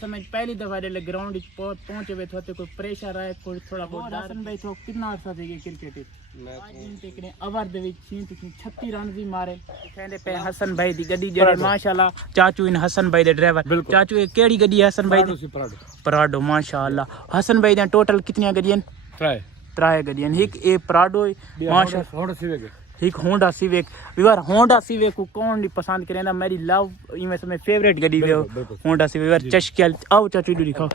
समझ पहली दफा ले ग्राउंड पहुंचे हुए थे कोई प्रेशर आए कोई थोड़ा बहुत हसन भाई तो कितना अरसा थे क्रिकेट मैं ओवर दे विच 36 रन भी मारे कहंदे पे हसन भाई दी गड्डी जेड़े माशाल्लाह चाचू इन हसन भाई दे ड्राइवर चाचू ये केड़ी गड्डी है हसन भाई दी पराडो माशाल्लाह हसन भाई दा टोटल कितनी गड्डियां त्राय गड्डियां एक ए पराडो माशाल्लाह एक होंडा सिविक विवार होंडा सिविक को कौन नहीं पसंद करेंदा मेरी लव इमे से फेवरेट गड्डी वे होंडा सिविक विवार चशकियाल आओ चाचू इधर दिखाओ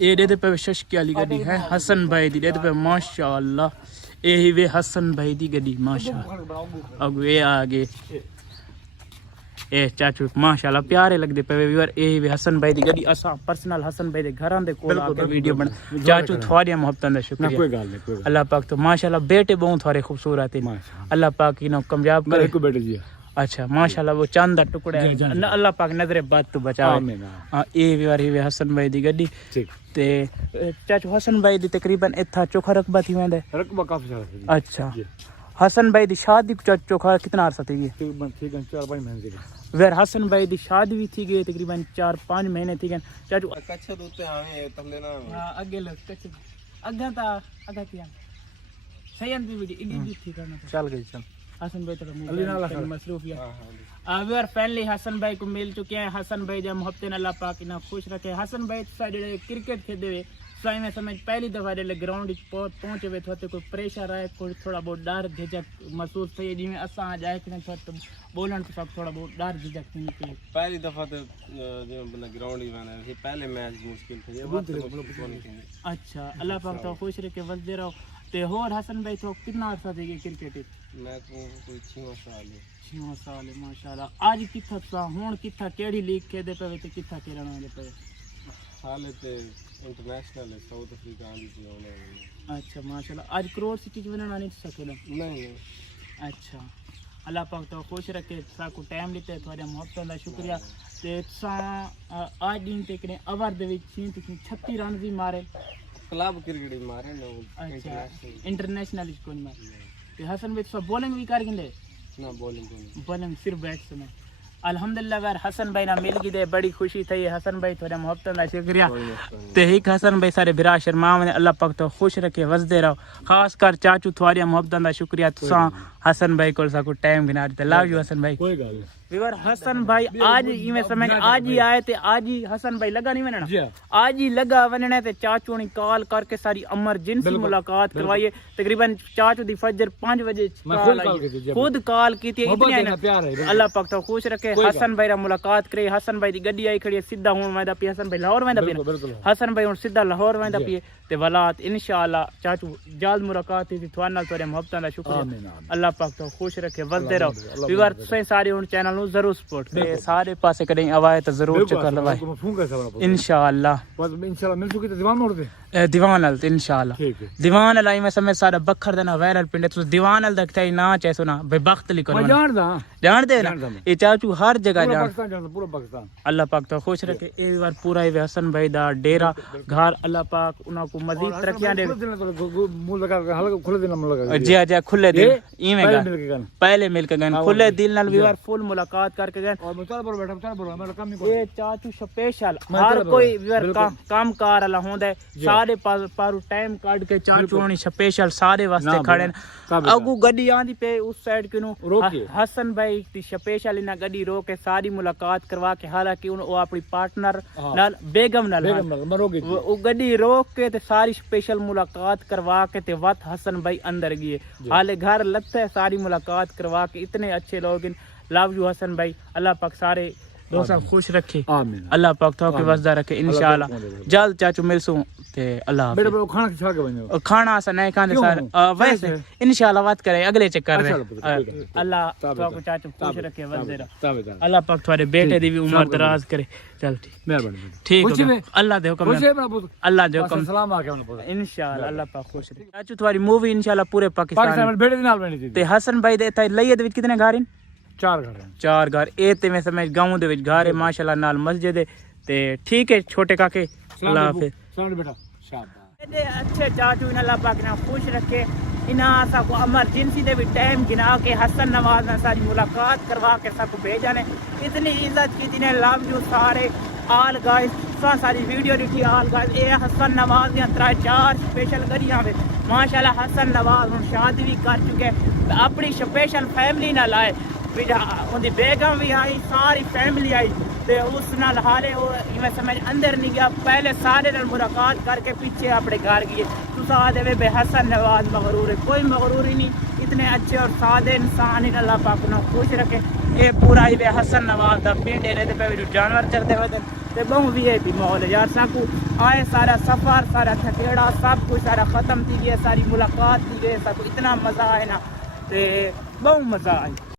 ए दे पे चशकियाली गड्डी है हसन भाई दी दे पे माशाल्लाह ए ही वे हसन भाई दी गड्डी माशाल्लाह अब ये आगे ए चाचू माशाल्लाह प्यारे लगदे पे विवार ए ही वे हसन भाई दी गड्डी असा पर्सनल हसन भाई दे घरां दे कोल आके वीडियो बना चाचू थोड़ी मोहब्बत दा शुक्रिया कोई गल नहीं अल्लाह पाक तो माशाल्लाह बेटे बहुत थारे खूबसूरत है अल्लाह पाक इनो कामयाब करे को बेटे जी अच्छा माशाल्लाह वो चांद दा टुकड़ा है अल्लाह पाक नजरे बद तो बचाए हां ए विवार ही वे हसन भाई दी गड्डी ठीक ते चाचू हसन भाई दी तकरीबन इथा चोखा रकबा थी वेंदे रकबा काफी सारा अच्छा हसन भाई दी शादी चोखा कितना अरसा थी गई तकरीबन 4-5 महीने थी वेर हसन भाई दी शादी भी थी गई तकरीबन 4-5 महीने थी गए चाचू कच्छ दोते आवे तले ना हां आगे लग कच्छ आगा किया सही अंत भी इडी भी थी करना चल गई चल हसन भाई थोड़ा मसरूफ है वेर फैमिली हसन भाई को मिल चुके हैं हसन भाई जब मोहब्बत अल्लाह पाक इना खुश रखे हसन भाई साडे क्रिकेट खेदे हुए सही में समझ पहली दफा ले ग्राउंड पहुंचे हुए थे कोई प्रेशर आए कोई थोड़ा बहुत डर झिझक महसूस थे जिमें असा जाए कि तो बोलन तो सब थोड़ा बहुत डर झिझक थी पहली दफा तो जो बंदा ग्राउंड ही बना है पहले मैच मुश्किल थे ये अच्छा अल्लाह पाक तो खुश रखे वजदे रहो ते होर हसन भाई तो कितना अरसा थे क्रिकेट मैं तो कोई 6 साल माशाल्लाह आज किथा सा हुन किथा केड़ी लीग खेदे पे ते किथा खेलण वाले पे हाले ते इंटरनेशनल है साउथ अफ्रीका आंदी थी उन्होंने अच्छा माशाल्लाह आज करोड़ सिटी च बनना नहीं सकेला नहीं अच्छा अल्लाह पाक तो खुश रखे सा को टाइम लेते थोड़ा मोहब्बत दा शुक्रिया ते सा आज दिन ते कने ओवर दे विच 36 रन भी मारे क्लब क्रिकेट मारे ना अच्छा इंटरनेशनल कोई मारे ते हसन भाई सब बॉलिंग भी कर गिंदे ना बॉलिंग सिर्फ बैट्समैन अल्हम्दुलिल्लाह यार हसन भाई ना मिल गई दे बड़ी खुशी थी हसन भाई थोड़ा मोहब्बत दा शुक्रिया ते एक हसन भाई सारे बिरा शर्मा ने अल्लाह पाक तो खुश रखे वसदे रहो खास कर चाचू थोड़ी मोहब्बत दा शुक्रिया तुसा हसन भाई को साको टाइम गिना दे लव यू हसन भाई कोई गल विवर हसन भाई आज इवें समझ आज ही आए ते आज ही हसन भाई लगा नहीं वनना आज ही लगा वनने ते चाचू ने कॉल करके सारी इमरजेंसी मुलाकात करवाई तकरीबन चाचू दी फजर 5 बजे खुद कॉल की थी इतनी अल्लाह पाक तो खुश रखे हसन भाई रा मुलाकात करे हसन भाई दी गड्डी आई खड़ी सीधा हुन वेंदा पी हसन भाई लाहौर वेंदा पी हसन भाई हुन सीधा लाहौर वेंदा पी ते वलात इंशाअल्लाह चाचू जल्द मुलाकात थी थोड़ा नाल तोरे मोहब्बत दा शुक्रिया अल्लाह पाक तो खुश रखे वसदे रहो विवर सारे हुन चैनल नु जरूर सपोर्ट करे सारे पासे करें आवाए तो जरूर चक्कर लगाए इंशाअल्लाह मिल चुकी तो दीवान मोड़ दे दीवान अल इंशाअल्लाह दीवान अल मैं समय सारा बखर देना वायरल पिंड तो दीवान अल देखता ही ना चाहे सुना भाई वक्त लिखो मैं जान दे ना ये चाचू हर जगह जान पूरा पाकिस्तान अल्लाह पाक तो खुश रखे ए बार पूरा ये हसन भाई दा डेरा घर अल्लाह पाक उना को मजीद तरक्कियां दे मुंह लगा हल्का खुले दिल में लगा जी जी खुले दिल इवें पहले मिलके गन खुले दिल नाल भी बार फुल मुलाकात करके गन और चल पर बैठा चल पर मेरा काम नहीं ये चाचू स्पेशल हर कोई वीर काम कार वाला होंदा सारे पारू टाइम काट के चाचू ने स्पेशल सारे वास्ते खड़े अगू गड्डी आंदी पे उस साइड किनु हसन भाई दी स्पेशल इना गड्डी रोक के सारी मुलाकात करवा के हालांकि वो अपनी पार्टनर नाल बेगम नाल वो गड्डी रोक के ते सारी स्पेशल मुलाकात करवा के ते वत हसन भाई अंदर गए हाले घर लगता है सारी मुलाकात करवा के इतने अच्छे लोग लव यू हसन भाई अल्लाह पाक सारे दोस्त खुश रखे अल्लाह पाक तो के वसदा रखे इंशाल्लाह जल्द चाचू मिलसू ते अल्लाह बेटा खाना खा के बनो खाना सा नहीं खाने सर वैसे इंशाल्लाह बात करें अगले चक्कर में अल्लाह तो को चाचू खुश रखे वसदे रहो अल्लाह पाक तुम्हारे बेटे दी भी उम्र दराज करे चल ठीक मेहरबानी ठीक है अल्लाह दे हुक्म अल्लाह दे हुक्म सलाम आ के इंशाल्लाह अल्लाह पाक खुश रखे चाचू तुम्हारी मूवी इंशाल्लाह पूरे पाकिस्तान में बेटे दे नाल बनी थी ते हसन भाई दे ता लइये दे विच कितने घर हैं 4 घर ए ते मैं समझ गांव दे विच घर है माशाल्लाह नाल मस्जिद है ते ठीक है छोटे काके अल्लाह हाफिज सलाम बेटा शाबाश अच्छे चाचू इन अल्लाह पाक ने खुश रखे इना सा को इमरजेंसी दे भी टाइम गिना के हसन नवाज ने सारी मुलाकात करवा के सब भेजा ने इतनी इज्जत की जिन्हें लव यू सारे आल गाइस सारी वीडियो दिखी आल गाइस ये हसन नवाज दियां 3-4 स्पेशल गरियां वे माशाल्लाह हसन नवाज हुन शादी भी कर चुके अपनी स्पेशल फैमिली नाल आए उनकी बेगम भी आई सारी फैमिली आई ते उस नाल हाले वो मैं समझ अंदर नहीं गया पहले सारे नाल मुलाकात करके पीछे अपने घर गए तुस आदे वे हसन नवाज मगरूर है कोई मगरूर ही नहीं इतने अच्छे और सादे इंसान ही अल्लाह पाक ना खुश रखे ये पूरा ही वे हसन नवाज दा पिंड है पे जानवर चलते हुए ते बहु वीआईपी माहौल है यार साकू आए सारा सफर सारा थकेड़ा सब कुछ सारा खत्म थी गया सारी मुलाकात थी गई साकू इतना मजा आए ना ते बहु मजा आए।